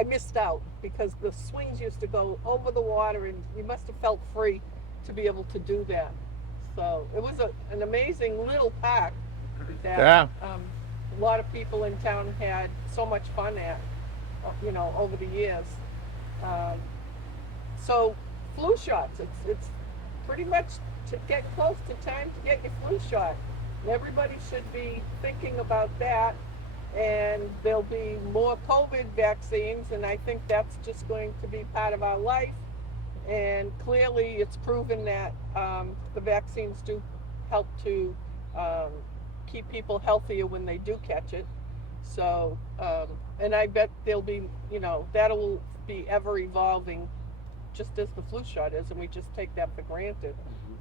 missed out, because the swings used to go over the water, and you must have felt free to be able to do that. So it was an amazing little park that a lot of people in town had so much fun at, over the years. So flu shots, it's pretty much to get close to time to get your flu shot. And everybody should be thinking about that. And there'll be more COVID vaccines, and I think that's just going to be part of our life. And clearly it's proven that the vaccines do help to keep people healthier when they do catch it. So, and I bet there'll be, that'll be ever evolving, just as the flu shot is, and we just take that for granted.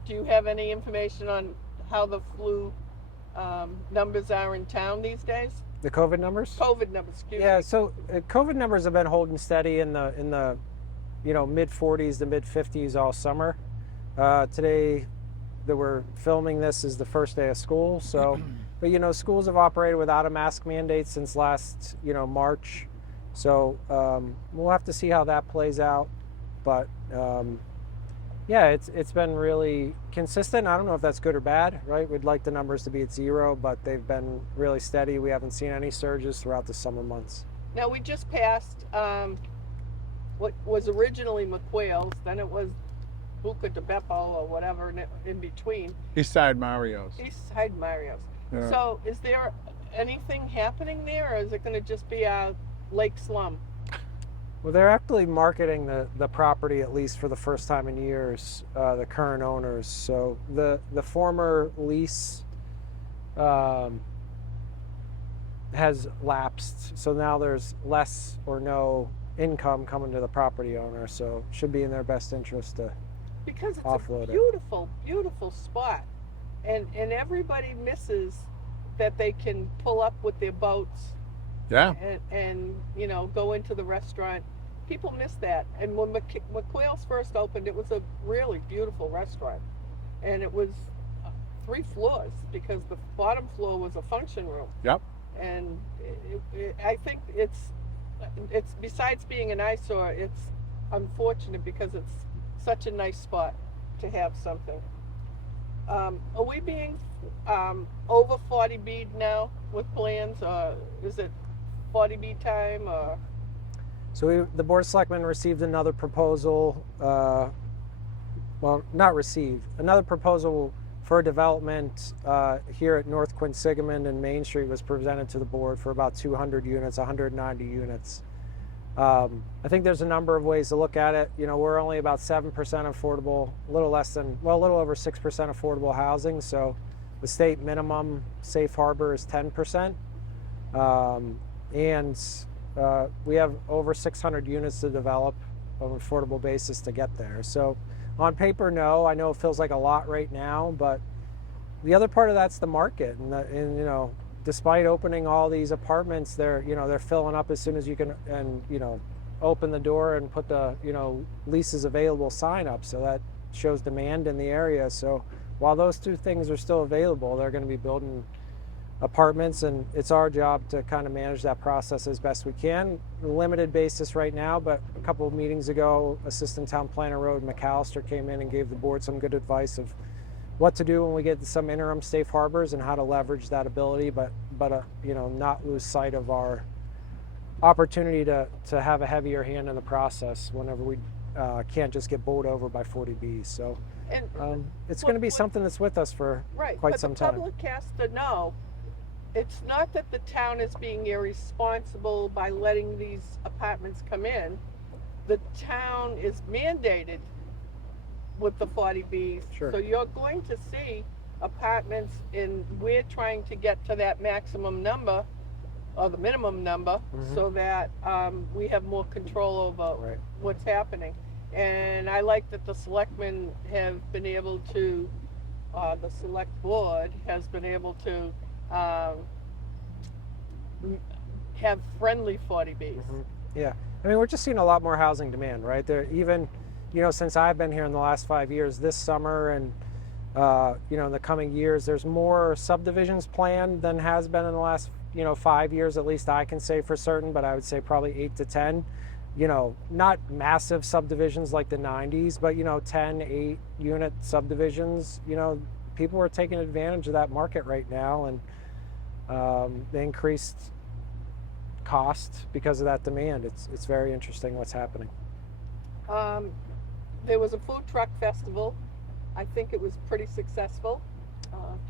Do you have any information on how the flu numbers are in town these days? The COVID numbers? COVID numbers, excuse me. Yeah, so COVID numbers have been holding steady in the mid 40s to mid 50s all summer. Today that we're filming this is the first day of school, so but schools have operated without a mask mandate since last March. So we'll have to see how that plays out. But yeah, it's been really consistent. I don't know if that's good or bad, right? We'd like the numbers to be at 0, but they've been really steady. We haven't seen any surges throughout the summer months. Now, we just passed what was originally McQuail's, then it was Buca de Beppo or whatever in between. Eastside Mario's. Eastside Mario's. Yeah. So is there anything happening there, or is it going to just be a lake slum? Well, they're actually marketing the property, at least for the first time in years, the current owners. So the former lease has lapsed. So now there's less or no income coming to the property owner. So it should be in their best interest to because it's offload a it. beautiful, beautiful spot. And everybody misses that they can pull up with their boats. Yeah. And go into the restaurant. People miss that. And when McQuail's first opened, it was a really beautiful restaurant. And it was 3 floors, because the bottom floor was a function room. Yep. And I think it's besides being an eyesore, it's unfortunate because it's such a nice spot to have something. Are we being over 40 bead now with plans, or is it 40 bead time? Or So the Board of Selectmen received another proposal, well, not received, another proposal for development here at North Quinsigamond and Main Street was presented to the board for about 200 units, 190 units. I think there's a number of ways to look at it. You know, we're only about 7% affordable, a little over 6% affordable housing. So the state minimum safe harbor is 10%. We have over 600 units to develop on an affordable basis to get there. So on paper, no, I know it feels like a lot right now, but the other part of that's the market. And you know, despite opening all these apartments, they're filling up as soon as you can, and open the door and put the leases available sign up. So that shows demand in the area. So while those two things are still available, they're going to be building apartments, and it's our job to kind of manage that process as best we can. Limited basis right now, but a couple of meetings ago, Assistant Town Planner Road McAllister came in and gave the board some good advice of what to do when we get some interim safe harbors and how to leverage that ability, but not lose sight of our opportunity to have a heavier hand in the process whenever we can't just get bowled over by 40Bs. So it's going to be something that's with us for quite some time. The public has to know it's not that the town is being irresponsible by letting these apartments come in. The town is mandated with the 40Bs. Sure. So you're going to see apartments, and we're trying to get to that maximum number or the minimum number, so that we have more control over what's happening. And I like that the selectmen have been able to, the select board has been able to have friendly 40Bs. Yeah, I mean, we're just seeing a lot more housing demand, right? There, even, since I've been here in the last 5 years, this summer and in the coming years, there's more subdivisions planned than has been in the last 5 years, at least I can say for certain, but I would say probably 8 to 10. Not massive subdivisions like the 90s, but 10, 8 unit subdivisions. People are taking advantage of that market right now, and the increased cost because of that demand. It's very interesting what's happening. There was a food truck festival. I think it was pretty successful.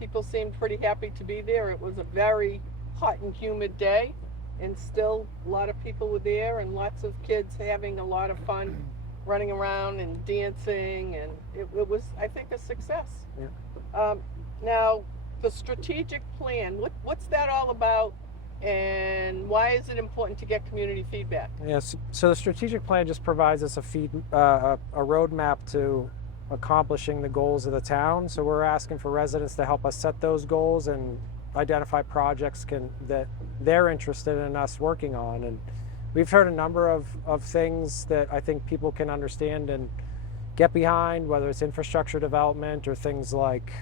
People seemed pretty happy to be there. It was a very hot and humid day, and still a lot of people were there, and lots of kids having a lot of fun running around and dancing, and it was, I think, a success. Yeah. Now, the strategic plan, what's that all about, and why is it important to get community feedback? Yes. So the strategic plan just provides us a roadmap to accomplishing the goals of the town. So we're asking for residents to help us set those goals and identify projects that they're interested in us working on. And we've heard a number of things that I think people can understand and get behind, whether it's infrastructure development or things like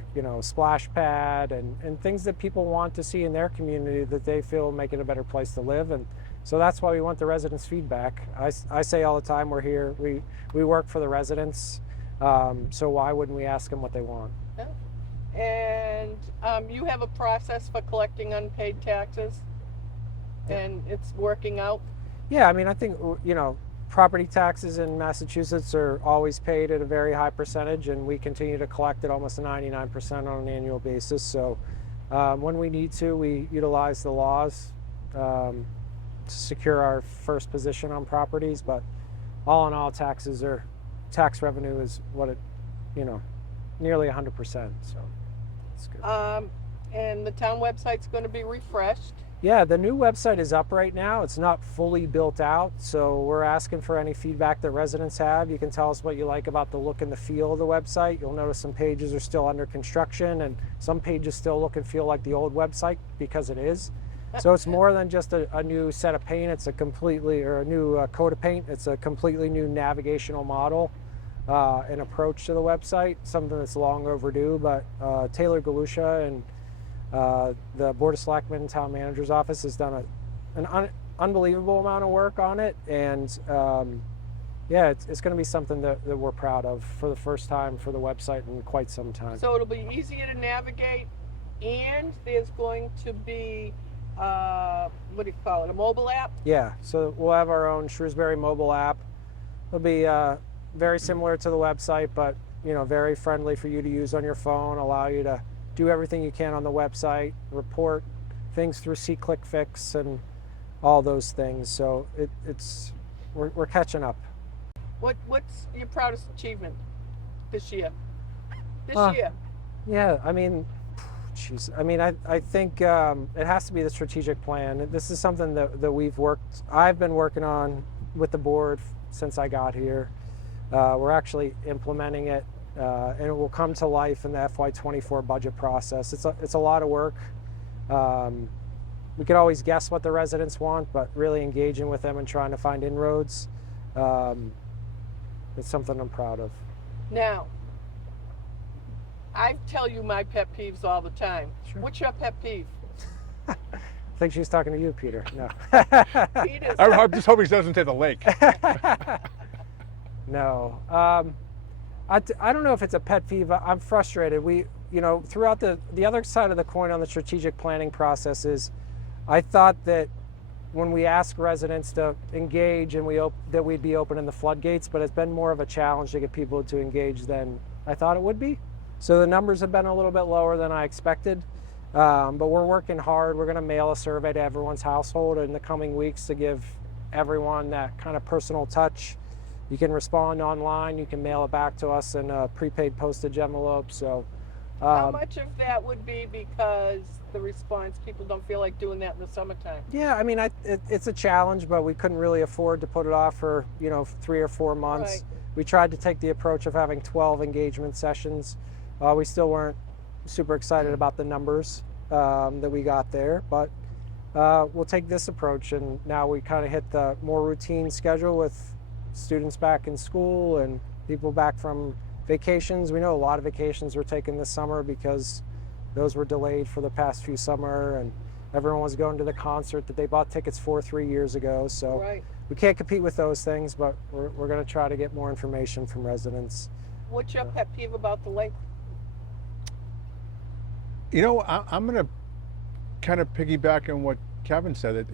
splash pad and things that people want to see in their community that they feel make it a better place to live. And so that's why we want the residents' feedback. I say all the time, we're here, we work for the residents, so why wouldn't we ask them what they want? Yeah. And you have a process for collecting unpaid taxes, and it's working out? Yeah, I mean, I think property taxes in Massachusetts are always paid at a very high percentage, and we continue to collect at almost 99% on an annual basis. So when we need to, we utilize the laws to secure our first position on properties. But all in all, tax revenue is what it, nearly 100%. So it's good. And the town website's going to be refreshed. Yeah, the new website is up right now. It's not fully built out, so we're asking for any feedback that residents have. You can tell us what you like about the look and the feel of the website. You'll notice some pages are still under construction, and some pages still look and feel like the old website, because it is. So it's more than just a new set of paint. It's a new coat of paint. It's a completely new navigational model and approach to the website, something that's long overdue, but Taylor Galusha and the Board of Selectmen Town Manager's Office has done an unbelievable amount of work on it, and it's going to be something that we're proud of for the first time for the website in quite some time. So it'll be easier to navigate, and there's going to be a mobile app? Yeah, so we'll have our own Shrewsbury mobile app. It'll be very similar to the website, but very friendly for you to use on your phone, allow you to do everything you can on the website, report things through ClickFix and all those things. So we're catching up. What's your proudest achievement this year? Yeah, I mean, geez, I think it has to be the strategic plan. This is something that I've been working on with the board since I got here. We're actually implementing it, and it will come to life in the FY24 budget process. It's a lot of work. We could always guess what the residents want, but really engaging with them and trying to find inroads, it's something I'm proud of. Now, I tell you my pet peeves all the time. Sure. What's your pet peeve? I think she was talking to you, Peter. No. Peter's I'm just hoping he doesn't say the lake. No. I don't know if it's a pet peeve. I'm frustrated. Throughout the other side of the coin on the strategic planning process is, I thought that when we ask residents to engage and that we'd be opening the floodgates, but it's been more of a challenge to get people to engage than I thought it would be. So the numbers have been a little bit lower than I expected, but we're working hard. We're going to mail a survey to everyone's household in the coming weeks to give everyone that kind of personal touch. You can respond online. You can mail it back to us in a prepaid postage envelope. So, how much of that would be because the response, people don't feel like doing that in the summertime? Yeah, I mean, it's a challenge, but we couldn't really afford to put it off for 3 or 4 months. Right. We tried to take the approach of having 12 engagement sessions. We still weren't super excited about the numbers that we got there, but we'll take this approach, and now we kind of hit the more routine schedule with students back in school and people back from vacations. We know a lot of vacations were taken this summer because those were delayed for the past few summer, and everyone was going to the concert that they bought tickets for 3 years ago. So Right. we can't compete with those things, but we're going to try to get more information from residents. What's your pet peeve about the lake? I'm going to kind of piggyback on what Kevin said.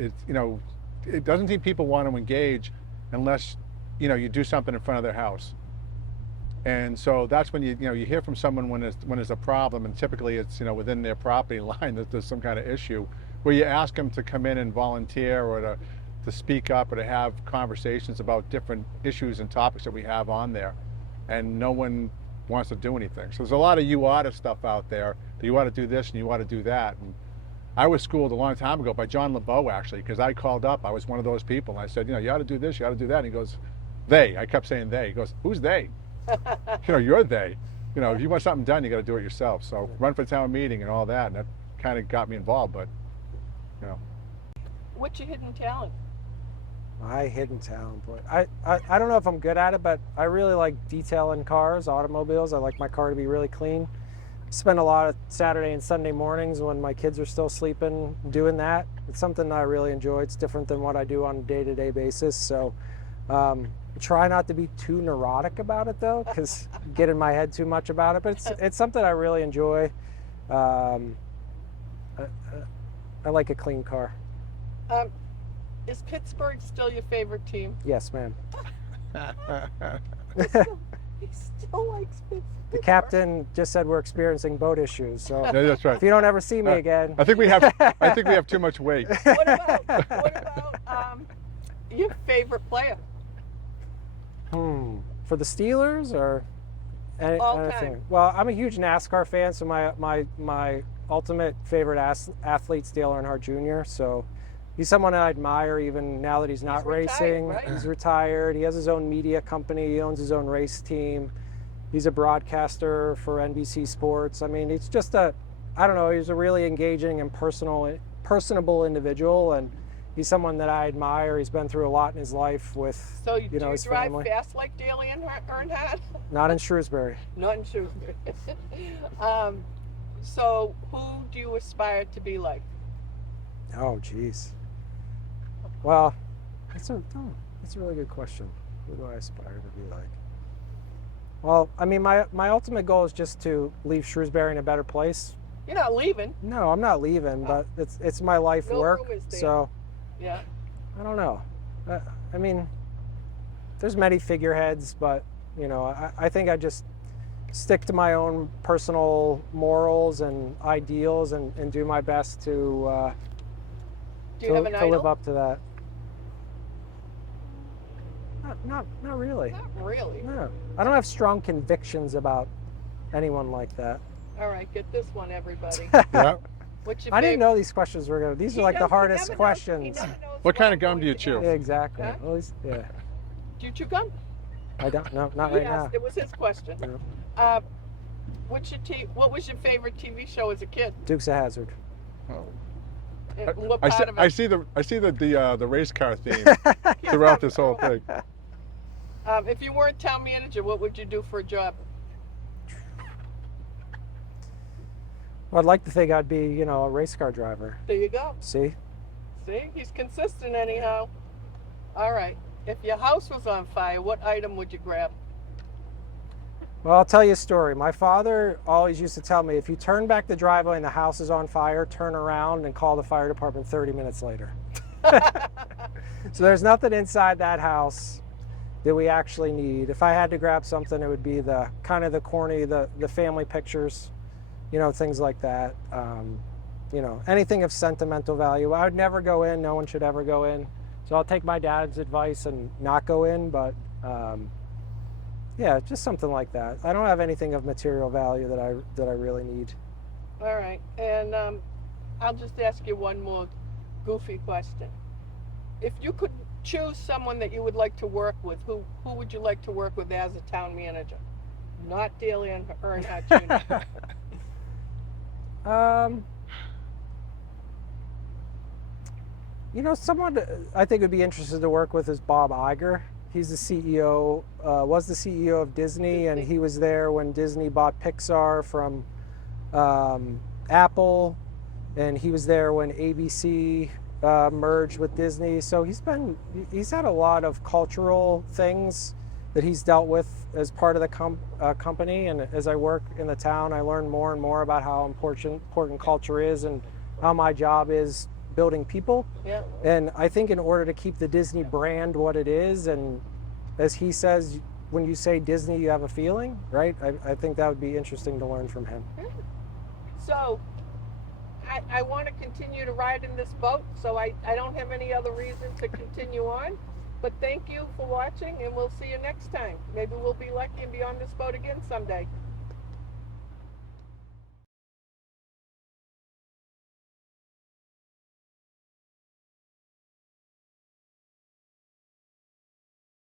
It doesn't seem people want to engage unless, you do something in front of their house. And so that's when you hear from someone when there's a problem, and typically it's, within their property line that there's some kind of issue, where you ask them to come in and volunteer or to speak up or to have conversations about different issues and topics that we have on there. And no one wants to do anything. So there's a lot of you oughta stuff out there, that you ought to do this and you ought to do that. And I was schooled a long time ago by John LeBeau, actually, because I called up. I was one of those people. And I said, you ought to do this, you ought to do that. And he goes, they. I kept saying they. He goes, who's they? You're they. If you want something done, you got to do it yourself. So run for town meeting and all that. And that kind of got me involved. But, What's your hidden talent? My hidden talent, boy. I don't know if I'm good at it, but I really like detailing cars, automobiles. I like my car to be really clean. Spend a lot of Saturday and Sunday mornings when my kids are still sleeping doing that. It's something that I really enjoy. It's different than what I do on a day-to-day basis. So try not to be too neurotic about it, though, because get in my head too much about it. But it's something I really enjoy. I like a clean car. Is Pittsburgh still your favorite team? Yes, ma'am. He still likes Pittsburgh. The captain just said we're experiencing boat issues. So yeah, that's right. if you don't ever see me again, I think we have too much weight. What about your favorite player? For the Steelers or All anything? time. Well, I'm a huge NASCAR fan, so my ultimate favorite athlete's Dale Earnhardt Jr. So he's someone I admire even now that he's not retired, racing. right? He's retired. He has his own media company. He owns his own race team. He's a broadcaster for NBC Sports. I mean, he's just he's a really engaging and personable individual, and he's someone that I admire. He's been through a lot in his life with, So do you his drive family. fast like Dale Earnhardt? Not in Shrewsbury. Not in Shrewsbury. So who do you aspire to be like? Oh, geez. Well, that's a really good question. Who do I aspire to be like? Well, I mean, my ultimate goal is just to leave Shrewsbury in a better place. You're not leaving. No, I'm not leaving, but it's my life No work. room is there. So Yeah. I don't know. I mean, there's many figureheads, but I think I just stick to my own personal morals and ideals and do my best to Do you have an to live idol? up to that. Not really. Not really. No, I don't have strong convictions about anyone like that. All right, get this one, everybody. Yeah. What's your I didn't favorite? know these questions were gonna. These He are like the knows- he hardest never knows- questions. he never knows What kind I'm of gum going do you to chew? ask. Yeah, exactly. Huh? At least, yeah. Do you chew gum? I don't. No, not He right now. asked. It was his question. No. What was your favorite TV show as a kid? Dukes of Hazzard. Oh. And what I part see, of it? I see the race car theme throughout this whole thing. If you weren't town manager, what would you do for a job? Well, I'd like to think I'd be, a race car driver. There you go. See? See, he's consistent anyhow. All right. If your house was on fire, what item would you grab? Well, I'll tell you a story. My father always used to tell me, if you turn back the driveway and the house is on fire, turn around and call the fire department 30 minutes later. So there's nothing inside that house that we actually need. If I had to grab something, it would be the kind of the corny, the family pictures, things like that. Anything of sentimental value. I would never go in. No one should ever go in. So I'll take my dad's advice and not go in, but yeah, just something like that. I don't have anything of material value that I really need. All right. And I'll just ask you one more goofy question. If you could choose someone that you would like to work with, who would you like to work with as a town manager? Not Dale Earnhardt Jr. Someone I think would be interested to work with is Bob Iger. He's the CEO, was the CEO of Disney, and he was there when Disney bought Pixar from Apple, and he was there when ABC merged with Disney. So he's had a lot of cultural things that he's dealt with as part of the company. And as I work in the town, I learn more and more about how important culture is and how my job is building people. Yeah. And I think in order to keep the Disney brand what it is, and as he says, when you say Disney, you have a feeling, right? I think that would be interesting to learn from him. So I want to continue to ride in this boat, so I don't have any other reason to continue on. But thank you for watching, and we'll see you next time. Maybe we'll be lucky and be on this boat again someday.